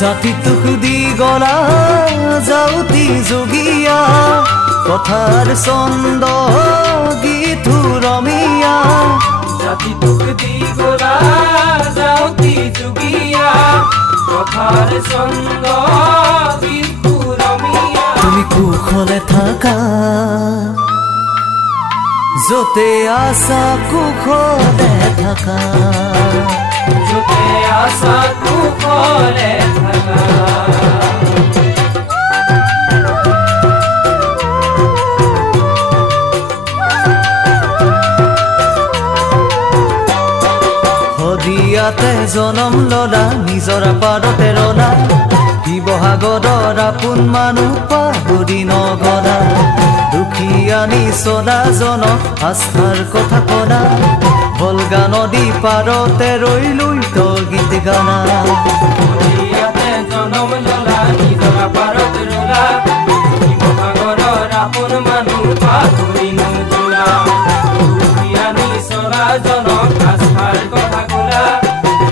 জাতি তোক দি গলা যাওঁতি যোগীয়া কথাৰ চন্দ গীত ৰমীয়া জাতি তোক দি গলা যাওঁতি যোগীয়া কথাৰ চন্দ গীত ৰমীয়া তুমি কুশলে থাকা যতে আছা কুশলে থাকা যতে আছা কুশলে থাকা সদিয়াতে জনম ললা নিজৰ পাৰতে ৰলা শিৱসাগৰৰ আপোন মানুহ পাহৰি নগলা দুখীয়া নিচলা জন আস্থাৰ কথা কলা ভলগা নদী পাৰতে ৰৈ লৈ তোৰ গীত গানা সদিয়াতে জনম ললা নিজৰ পাৰতে ৰলা শিৱসাগৰৰ আপোন মানুহ পাহৰি নগলা দুখীয়া নিচলা জন আস্থাৰ কথা কলা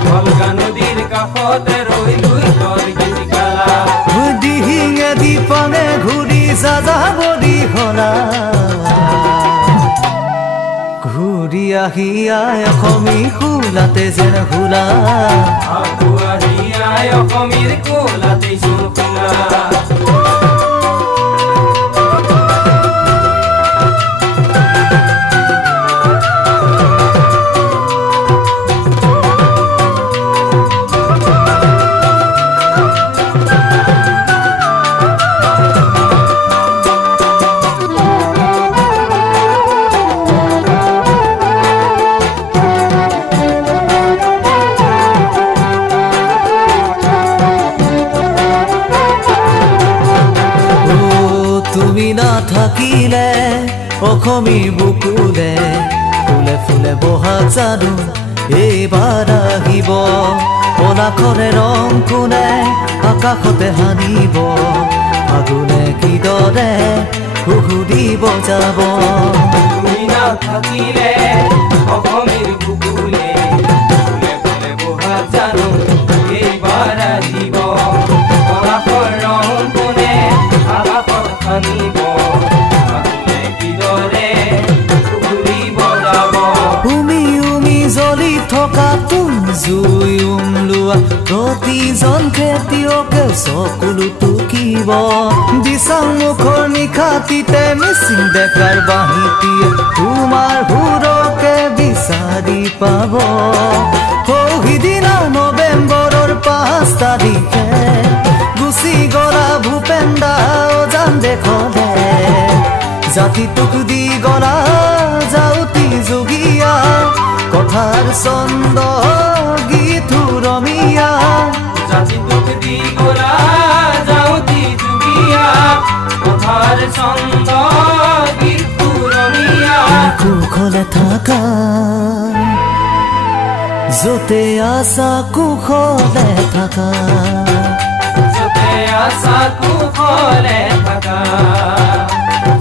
ভলগা নদীৰ কাষতে ৰৈ লৈ তোৰ গীত গালা দিহিঙে দীপাঙে ঘূৰি যাযাবৰি হলা ঘূৰি আহি আই অসমী খোলাতে যেন খোলা আকৌ আহি আই অসমীৰ কোলাতে যেন খোলা তুমি নাথাকিলে অসমী বুকুলে ফুলে ফুলে বহাগ জানো এইবাৰ আহিব পলাশৰে ৰং কোনে আকাশতে সানিব ফাগুনে কিদৰে সুহুৰি বজাব তুমি নাথাকিলে অসমীৰ বুকুলে ফুলে ফুলে বহাগ জানো এইবাৰ আহিব পলাশৰ ৰং কোনে আকাশত সানিব ফাগুনে কিদৰে সুহুৰি বজাব উমি উমি জ্বলি থকা তুম জুই উমলোৱা প্ৰতিজন খেতিয়কে চকুলো টুকিব দিচাং মুখৰ নিশাটিতে মিচিং ডেকাৰ বাঁহীটিয়ে তোমাৰ সুৰকে বিচাৰি পাব সিদিনা নৱেম্বৰৰ 5 তাৰিখে গুচি গলা ভূপেন্দা জান দেখলে জাতি তোক দি গলা যাওঁতি যোগীয়া কথাৰ চন্দ গীত ৰমীয়া জাতি তোক দি গলা যাওঁতি যোগীয়া কথাৰ চন্দ গীত ৰমীয়া কুশলে থাকা যতে আছা কুশলে থাকা যতে আছা কুশলে থাকা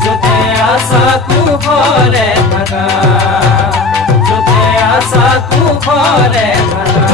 যতে আছা কুশলে থাকা যতে আছা কুশলে থাকা